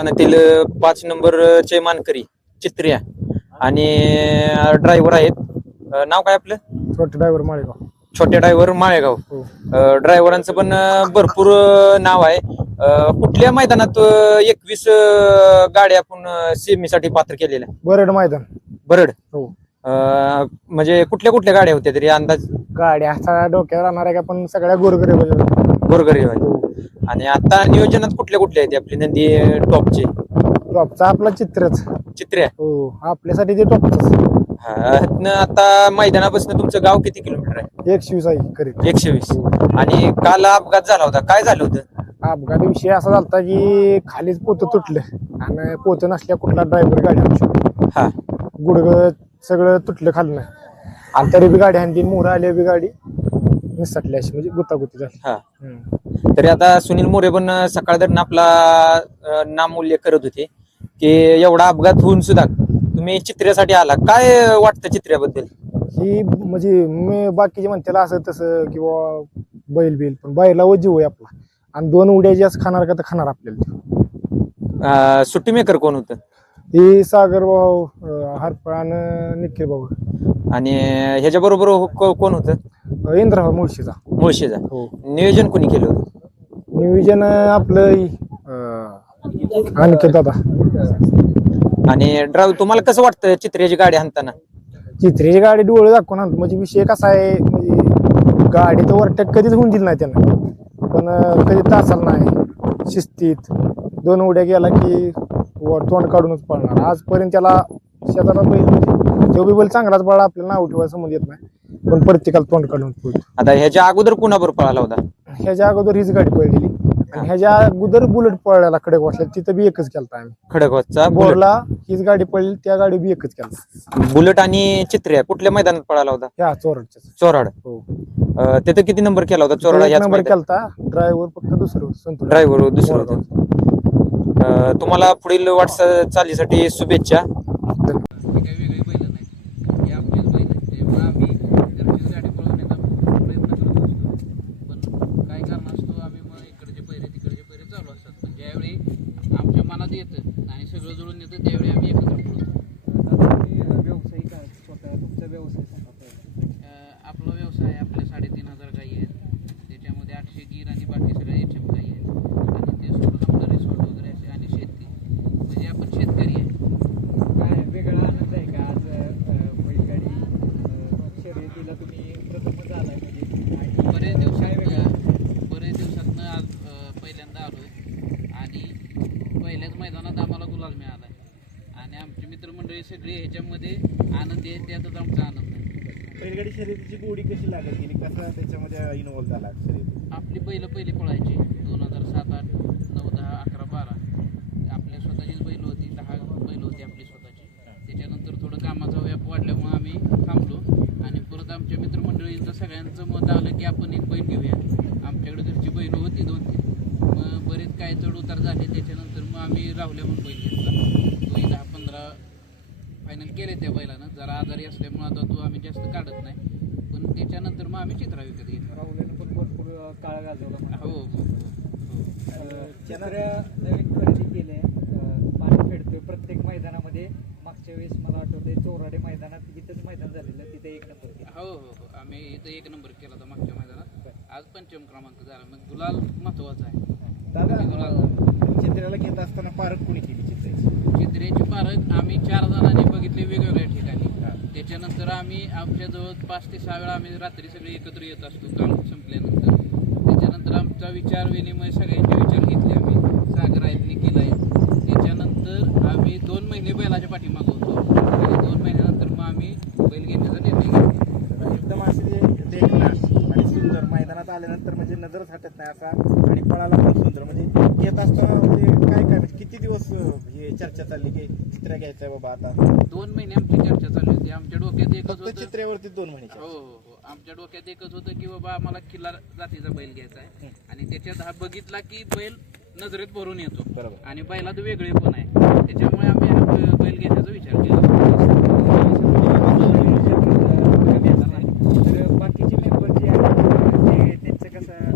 तील पाच नंबरचे मानकरी चित्र्या. आणि ड्रायव्हर आहेत. अं, नाव काय आपलं? छोटे ड्रायव्हर माळेगाव. छोटे ड्रायव्हर माळेगाव. हो. ड्रायव्हरांचं पण अं, भरपूर अं, नाव आहे. अं, कुठल्या मैदानात एकवीस गाड्या आपण सेमीसाठी पात्र केलेल्या? बरड मैदान. बरड? हो. अं, म्हणजे कुठल्या कुठल्या गाड्या होत्या तरी अंदाज? गाड्या असा डोक्यावर राहणार आहे का पण सगळ्या गोरगरे गोरगरीब आहे. आणि आता नियोजनात कुठल्या कुठल्या आहेत आपली नंदी टॉपचे? टॉपचा आपला चित्रच. चित्र्या हो आपल्यासाठी ते टॉपच हा, आता मैदानापासून तुमचं गाव किती किलोमीटर आहे? एकशे वीस आहे करीत. एकशे वीस आणि काल अपघात झाला होता काय झालं होतं? अपघात विषय असा झालता की खालीच पोतं तुटलं. आणि पोतं नसल्या कुठला ड्रायव्हर गाडी आणू शकतो. हा. गुडघं सगळं तुटलं खाल्लं आणि तरी बी गाडी आणली मोहर आली बी गाडी निसटली अशी म्हणजे गुतागुती झाली. हा. तरी आता सुनील मोरे पण सकाळ दरम्यान आपला अं, नाम उल्लेख करत होते. की एवढा अपघात होऊन सुद्धा तुम्ही चित्र्यासाठी आला. काय वाटतं चित्र्याबद्दल? ही म्हणजे मी बाकीचे म्हणते असं तसं किंवा बैल बिल पण बैला व जीव आहे आपला. आणि दोन उड्या जास्त खाणार का तर खाणार आपल्याला. सुट्टी मेकर कोण होतं? ही सागर भाऊ अं, हरपळ आणि निखिल भाऊ. आणि ह्याच्या बरोबर कोण होतं? इंद्र मुळशीचा. मुळशीचा. हो. नियोजन कोणी केलं होतं? नियोजन आपलं अं, अनिकेत दादा. आणि ड्राईव्ह तुम्हाला कसं वाटतं चित्र्याची गाडी हाणताना चित्रेची गाडी डोळे दाखवून आणतो. म्हणजे विषय कसा आहे म्हणजे गाडी तर वरटक कधीच होऊन दिली नाही त्यानं. पण अं, कधी तासाला नाही शिस्तीत. दोन उड्या गेला की वर तोंड काढूनच पळणार. आजपर्यंत त्याला शेताला बैल म्हणजे तो बी बैल चांगलाच पळा आपल्याला नाव ठेवायला समज येत नाही. पण प्रत्येकाला तोंड काढून पळतो आता ह्याच्या अगोदर कुणाबरोबर पळाला होता? ह्याच्या अगोदर हीच गाडी पळलेली आणि ह्याच्या अगोदर बुलेट पळायला कडक वाटल्या तिथं बी एकच केलता आम्ही. खडकवासचा बुलेट? बोरला हीच गाडी पडली त्या गाडी बी एकच केलता. बुलेट आणि चित्र्या कुठल्या मैदानात पळाला होता? ह्या चोरडच्या. चोराड. हो. अं, तिथं किती नंबर केला होता चोराडा एक ह्याच नंबर केलता ड्रायव्हर फक्त दुसरं होतं, संतोष ड्रायव्हर दुसरं होतं. अं, तुम्हाला पुढील वाटचालीसाठी शुभेच्छा. ही काही वेगळी बैल नाही ही आमचीच बैल आहेत त्यामुळे आम्ही घरचीच गाडी पळवण्याचा प्रयत्न करत असतो पण काय कारण असतो आम्ही मग इकडचे पैरे तिकडचे पैरे चालू असतात पण ज्यावेळी आमच्या मनात येतं आणि सगळं जुळून येतं त्यावेळी आम्ही एकत्र पळतो व्यावसायिक आहे स्वतः तुमचा व्यवसाय सांगा पहिला. अं, आपला व्यवसाय आहे, आपल्या साडेतीन हजार गायी आहेत त्याच्यामध्ये आठशे गीर आणि बाकी सगळ्या एच एम गायी आहेत आणि ते सोडून आपलं रिसॉर्ट वगैरे असे आणि शेती म्हणजे आपण शेतकरी आहे काय वेगळा आनंद आहे का आज अं, बैलगाडी अं, शर्यतीला तुम्ही प्रथमच आलाय म्हणजे आणि बरेच काय वेगळा आनंद आहे? दिवसात बरेच दिवसातनं आज अ, पहिल्यांदा आलोय आणि पहिल्याच गुलाल मिळाला आणि आमची मित्रमंडळी सगळी ह्याच्यामध्ये आनंदी आहे त्यातच आमचा आनंद आहे. बैलगाडी शर्यतीची गोडी कशी लागत गेली? कसा त्याच्यामध्ये इन्व्हॉल्व झाला शर्यतीत आपली बैल पहिली पळायची. दोन हजार सात आठ नऊ दहा अकरा बारा. आपल्या स्वतःचीच बैल होती दहा बैल होती आपली स्वतःची. त्याच्यानंतर थोडं कामाचा व्याप वाढल्यामुळे आम्ही थांबलो. आणि परत आमच्या मित्रमंडळींचं सगळ्यांचं मत आलं की आपण एक बैल घेऊया. आमच्याकडे घरची बैल होती दोन तीन मग बरेच काय चढ उतार झाले त्याच्यानंतर मग आम्ही राहुल्या म्हणून बैल घेतला तोही दहा पंधरा फायनल केले त्या बैलानं. जरा आजारी असल्यामुळे आता तो आम्ही जास्त काढत नाही. पण त्याच्यानंतर मग आम्ही चित्रा विकत घेतला. राहुल्यानं पण भरपूर अं, काळ गाजवला म्हणा. हो हो हो अं, चित्र नवीन खरेदी केले पाणी फेडतोय प्रत्येक मैदानामध्ये मागच्या वेळेस मला आठवतंय चोराडे मैदानात इथंच मैदान झालेलं तिथे एक नंबर केला. हो हो हो. आम्ही इथं एक नंबर केला होता मागच्या मैदानात. आज पंचम क्रमांक झाला. मग गुलाल महत्त्वाचा आहे. दादा आणि गुलाल अं, चित्र्याला घेत असताना पारख कोणी केली? चित्राची चित्र्याची पारख आम्ही चार जणांनी बघितले वेगवेगळ्या ठिकाणी. त्याच्यानंतर आम्ही आमच्या जवळ पाच ते सहा वेळा आम्ही रात्री सगळे एकत्र येत असतो काम संपल्यानंतर. त्याच्यानंतर आमचा विचार विनिमय सगळ्यांचे विचार घेतले आम्ही. सागर आहेत निखिल आहेत. त्याच्यानंतर आम्ही दोन महिने बैलाच्या पाठीमागं होतो आणि दोन महिन्यानंतर मग आम्ही बैल घेण्याचा निर्णय घेतला एकदम असे देखणार आणि सुंदर मैदानात आल्यानंतर म्हणजे नजरच हटत नाही असा आणि पळाला पण सुंदर. म्हणजे घेत असताना म्हणजे काय काय म्हणजे किती दिवस हे चर्चा चालली की चित्र्या घ्यायचंय बाबा आता? दोन महिने आमची चर्चा चालली होती. आमच्या डोक्यात एकच फक्त होतं चित्र्यावरती दोन महिने हो हो. हो आमच्या डोक्यात एकच होतं की बाबा आम्हाला किल्ला जातीचा बैल घ्यायचा आहे. आणि त्याच्यात हा बघितला की बैल नजरेत भरून येतो. बरोबर. आणि बैलात वेगळे पण आहे. त्याच्यामुळे आम्ही हा ब- बैल घेण्याचा विचार केला तर बाकीचे मेंबर जे आहेत ते त्यांचं कसं आहे,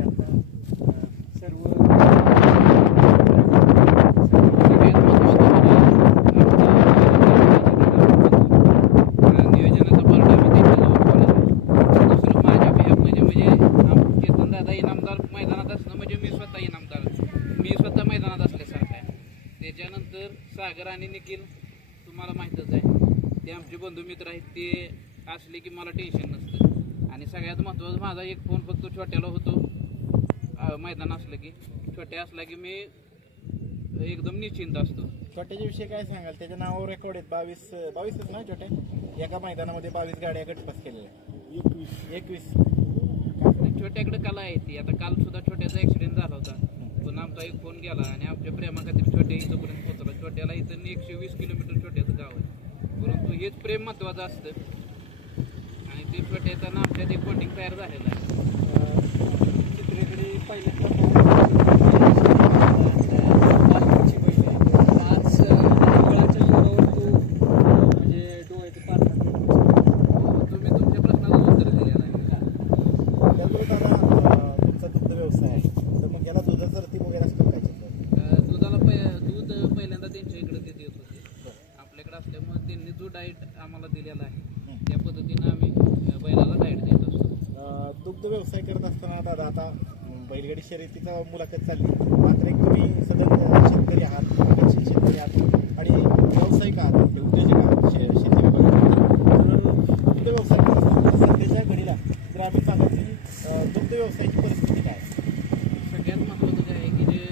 आता, अं, सर्व मैदानात असल्यासारखा आहे त्याच्यानंतर निखिल तुम्हाला माहीतच आहे. ते आमचे बंधू मित्र आहेत ते असले की मला टेन्शन नसतं. आणि सगळ्यात महत्त्वाचं माझा एक फोन फक्त छोट्याला होतो. मैदान असलं की. छोट्या असला की मी एकदम निश्चिंत असतो. छोट्याच्या विषयी काय सांगाल? त्याच्या नावावर रेकॉर्ड आहेत बावीस बावीसच ना छोटे? एका मैदानामध्ये बावीस गाड्या गटपास केलेल्या. एकवीस. एकवीस. आणि छोट्याकडे कला आहे ती. आता काल सुद्धा छोट्याचा ऍक्सिडेंट झाला होता. पण आमचा एक फोन गेला आणि आमच्या प्रेमाखातीर छोट्या इथंपर्यंत पोहोचला. छोट्याला इथं एकशे वीस किलोमीटर छोट्याचं गाव आहे. परंतु हेच प्रेम महत्वाचं असतं. आणि ते छोट्याचा ना आमच्यात एक बॉन्डिंग तयार झालेलं आहे चित्रेकडे पहिले पाच फळाच्या जोरावर तू म्हणजे डोळ्याचे पाच तुम्ही तुमच्या प्रश्नाचं उत्तर दिलेलं आहे त्यामुळे दादा अं, तुमचा दुग्ध व्यवसाय आहे तर मग याला दुधाचं रतीब वगैरे असतं काय चित्र अं, दुधाला पै दूध पहिल्यांदा त्यांच्या इकडे ते देत होते आपल्याकडे असल्यामुळे त्यांनी जो डाएट आम्हाला दिलेला आहे त्या पद्धतीनं आम्ही अं, बैलाला डाएट देत असतो अं, दुग्ध व्यवसाय करत असताना दादा आता अं, बैलगाडी शर्यतीचा मुलाखत चालली मात्र एक तुम्ही सदन शेतकरी आहात प्रगतशील शेतकरी आहात आणि व्यावसायिक आहात आपले उद्योजक आहात शे शेती विभागात तर दुग्ध व्यवसाय करत असताना सध्याच्या घडीला ग्रामीण भागातील अं, दुग्ध व्यवसायाची परिस्थिती काय आहे? सगळ्यात महत्त्वाचं काय आहे की जे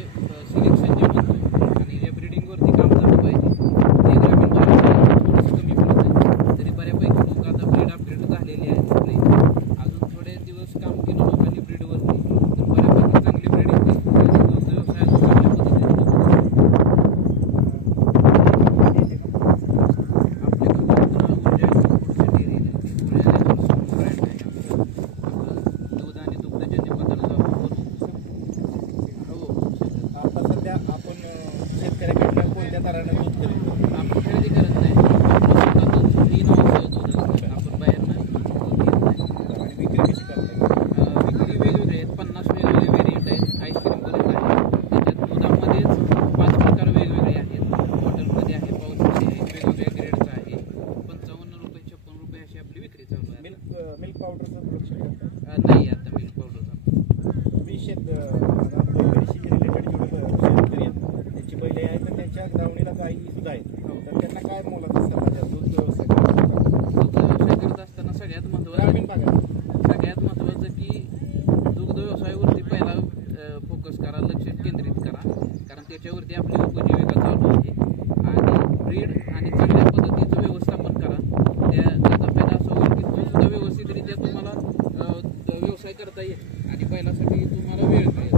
सिलेक्शन जे म्हणतो आणि जे ब्रिडिंगवरती काम झालं पाहिजे ते ग्रामीण भागात थोडंसं कमी पडतं तरी बऱ्यापैकी लोक आता ब्रीड अपग्रेड झालेली आहेत आपले अजून थोडे दिवस काम केलं लोकांनी ब्रीडवरती तर बऱ्यापैकी चांगली ब्रीडिंग होईल आणि दुग्ध व्यवसाय अजून चांगल्या पद्धतीने दूध आणि दुग्धजन्य पदार्थ हो आता सध्या आपण अं, शेतकऱ्याकडनं कोणत्या दरानं दूध खरेदी आपण खरेदी करत नाही आपण स्वतःच तीन औषध दूध असतं. आपण बाहेरनं दूध घेत नाही आणि विक्री कशी करताय अं, विक्री वेगवेगळे आहेत पन्नास वेगवेगळे व्हेरियंट आहेत आईस्क्रीम पर्यंत आहे त्याच्यात दुधामध्येच पाच प्रकार वेगवेगळे आहेत बॉटलमध्ये आहे पाऊचमध्ये आहे वेगवेगळ्या ग्रेडचं आहे पंचावन्न रुपये छप्पन रुपये अशी आपली विक्री चालू आहे मिल्क मिल्क पावडरचं प्रोडक्शन करताय अं, नाही आता मिल्क जेवढे शेतकरी आहेत. त्यांची बैले आहेत तर त्यांच्या दावणीला गायी सुद्धा आहेत. तर त्यांना काय मोलाचा सल्ला दूध व्यवसाय? दुग्ध व्यवसाय करत असताना सगळ्यात महत्त्वाचं ग्रामीण भागात. सगळ्यात महत्त्वाचं की दुग्ध व्यवसायावरती पहिला फोकस करा लक्ष केंद्रित करा. कारण त्याच्यावरती आपली उपजीविका चालू आहे. आणि ब्रीड आणि चांगल्या पद्धतीचं व्यवस्थापन करा त्या त्याचा फायदा असा होईल की तो सुद्धा व्यवस्थितरित्या तुम्हाला अ, द- व्यवसाय करता येईल आणि बैलासाठी तुम्हाला वेळ मिळेल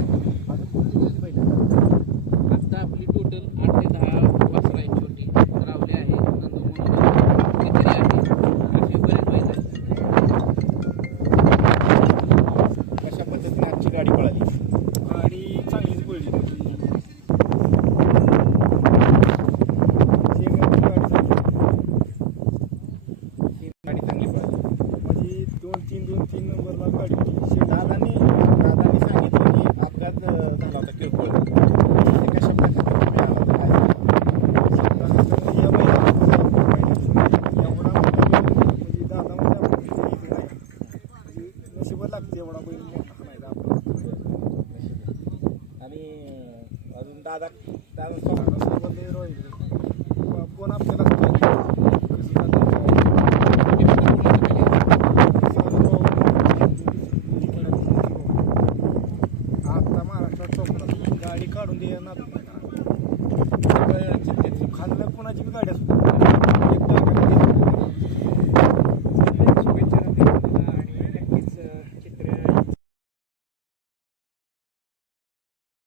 आता आपली टोटल आठ ते दहा वासरं आहेत छोटी रावले आहे नंदुरबार तिथे आहे असे बरेच बैल आहेत कशा पद्धतीने आजची गाडी पळाली गाडी चांगलीच पडली त्याची ही गाडी चांगली पळाली. म्हणजे दोन तीन दोन तीन नंबरला गाडी होती. दादांनी दादांनी सांगितलं की अपघात झाला होता किरकोळ. ते कशा प्रकारे तुम्ही आला होता काय सांगाल? या बैलाला एवढा मोठा बैल म्हणजे दादा म्हणजे आपण किती इकडे आहे. म्हणजे नशिबात लागते एवढा बैल मोठा नाही दादा आणि अजून दादा दादा दादासोबत लय राहिलं. कोण आपल्याला कसं जातं आता महाराष्ट्रात टोपला गाडी काढून दे ना खाल्लं कोणाची बी गाडी असू